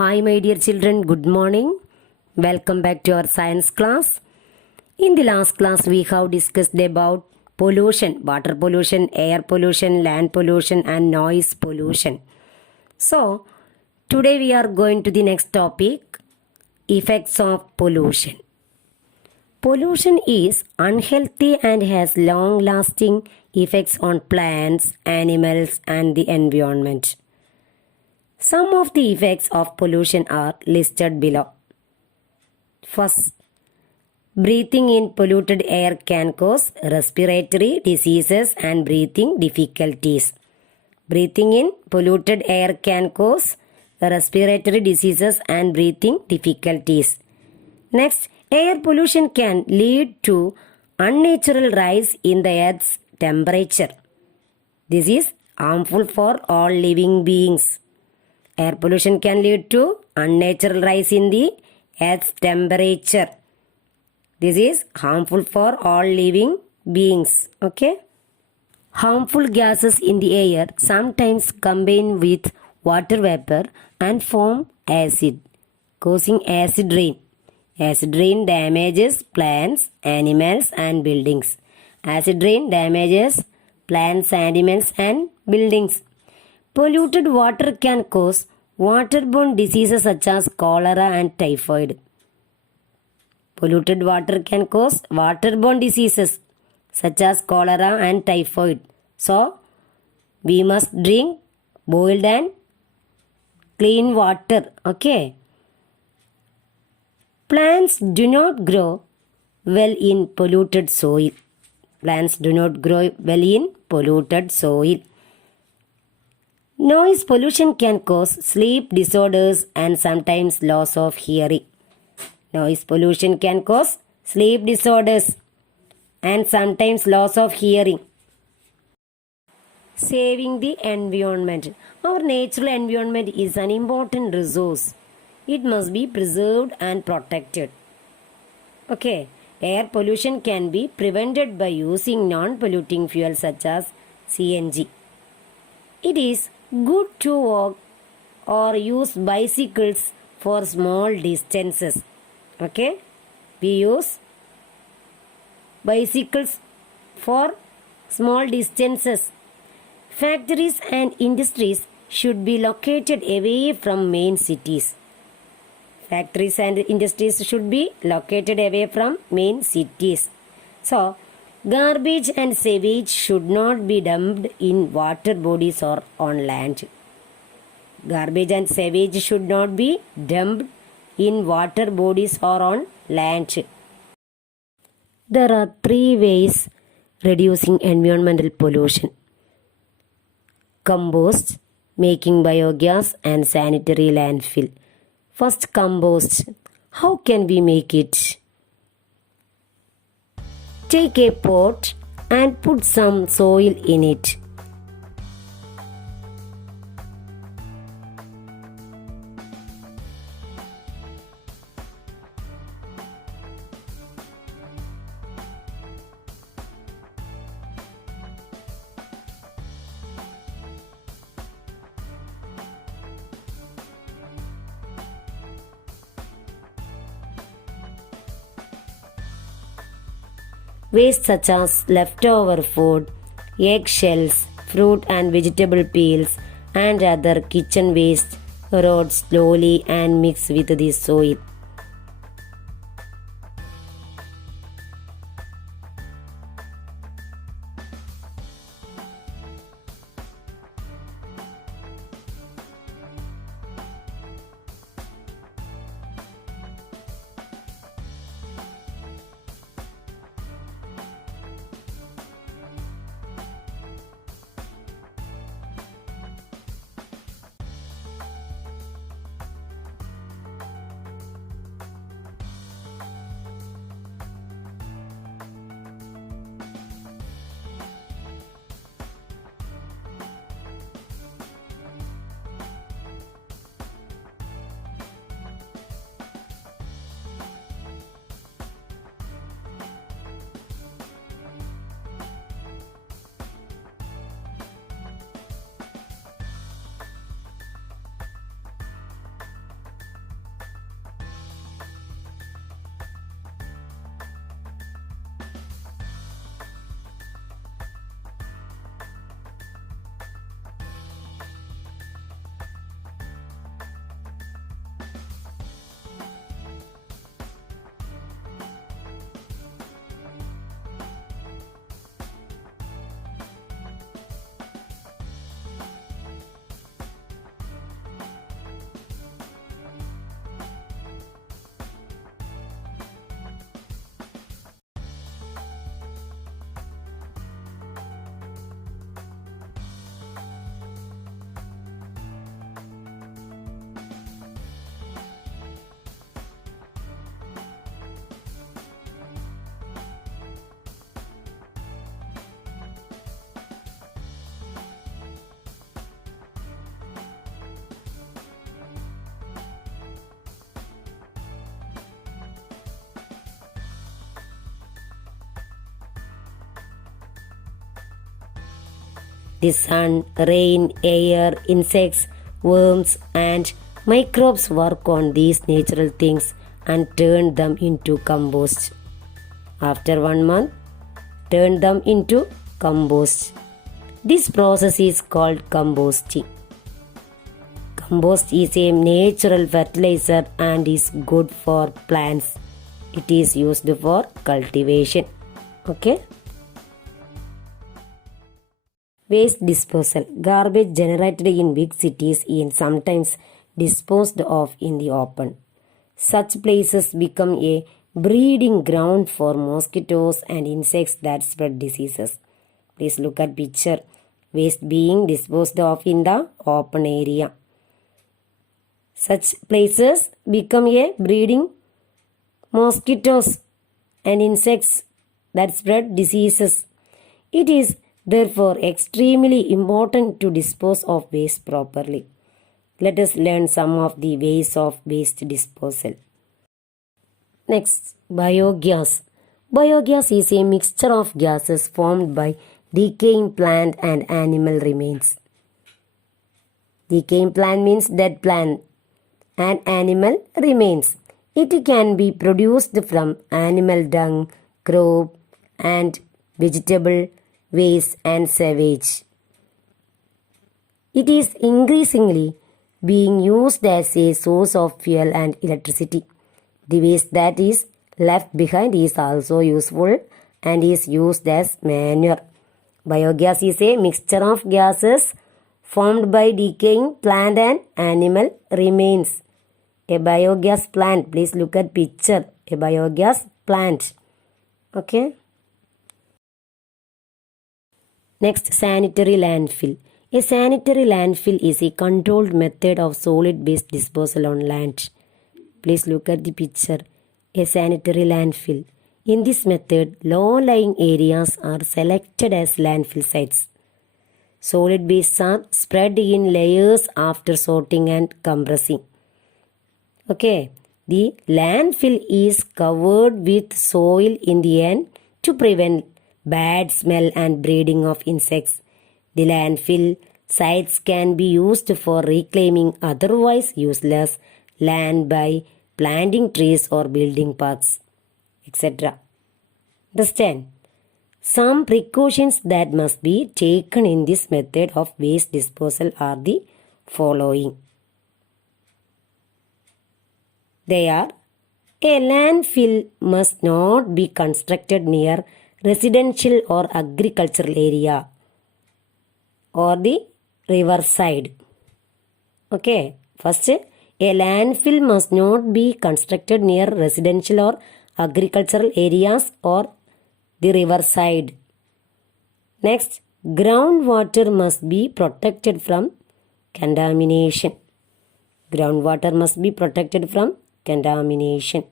Hi, my dear children, good morning. Welcome back to our science class. In the last class, we have discussed about pollution, water pollution, air pollution, land pollution, and noise pollution. So, today we are going to the next topic, effects of pollution. Pollution is unhealthy and has long lasting effects on plants, animals, and the environment. Some of the effects of pollution are listed below. First, breathing in polluted air can cause respiratory diseases and breathing difficulties. Breathing in polluted air can cause respiratory diseases and breathing difficulties. Next, air pollution can lead to unnatural rise in the earth's temperature. This is harmful for all living beings. Air pollution can lead to unnatural rise in the earth's temperature. This is harmful for all living beings. Okay? Harmful gases in the air sometimes combine with water vapor and form acid, causing acid rain. Acid rain damages plants, animals, and buildings. Acid rain damages plants, animals, and buildings. Polluted water can cause waterborne diseases such as cholera and typhoid. Polluted water can cause waterborne diseases such as cholera and typhoid. So, we must drink boiled and clean water. Okay. Plants do not grow well in polluted soil. Plants do not grow well in polluted soil. Noise pollution can cause sleep disorders and sometimes loss of hearing. Noise pollution can cause sleep disorders and sometimes loss of hearing. Saving the environment. Our natural environment is an important resource. It must be preserved and protected. Okay, air pollution can be prevented by using non-polluting fuels such as CNG. It is good to walk or use bicycles for small distances. Okay, we use bicycles for small distances. Factories and industries should be located away from main cities. Factories and industries should be located away from main cities. So, garbage and sewage should not be dumped in water bodies or on land. Garbage and sewage should not be dumped in water bodies or on land. There are 3 ways reducing environmental pollution. Compost, making biogas, and sanitary landfill. First, compost. How can we make it? Take a pot and put some soil in it. Waste such as leftover food, eggshells, fruit and vegetable peels, and other kitchen waste rot slowly and mix with the soil. The sun, rain, air, insects, worms, and microbes work on these natural things and turn them into compost. After 1 month, turn them into compost. This process is called composting. Compost is a natural fertilizer and is good for plants. It is used for cultivation. Okay. Waste disposal. Garbage generated in big cities is sometimes disposed of in the open. Such places become a breeding ground for mosquitoes and insects that spread diseases. Please look at picture. Waste being disposed of in the open area. Such places become a breeding mosquitoes and insects that spread diseases. It is therefore extremely important to dispose of waste properly. Let us learn some of the ways of waste disposal. Next, biogas. Biogas is a mixture of gases formed by decaying plant and animal remains. Decaying plant means dead plant and animal remains. It can be produced from animal dung, crop, and vegetable waste and sewage. It is increasingly being used as a source of fuel and electricity. The waste that is left behind is also useful and is used as manure. Biogas is a mixture of gases formed by decaying plant and animal remains. A biogas plant, please look at picture, a biogas plant. Okay. Next, sanitary landfill. A sanitary landfill is a controlled method of solid waste disposal on land. Please look at the picture, a sanitary landfill. In this method, low-lying areas are selected as landfill sites. Solid wastes are spread in layers after sorting and compressing. Okay, the landfill is covered with soil in the end to prevent bad smell and breeding of insects. The landfill sites can be used for reclaiming otherwise useless land by planting trees or building parks, etc. Understand? Some precautions that must be taken in this method of waste disposal are the following. They are: a landfill must not be constructed near residential or agricultural area or the riverside. Okay, first, a landfill must not be constructed near residential or agricultural areas or the riverside. Next, groundwater must be protected from contamination. Groundwater must be protected from contamination.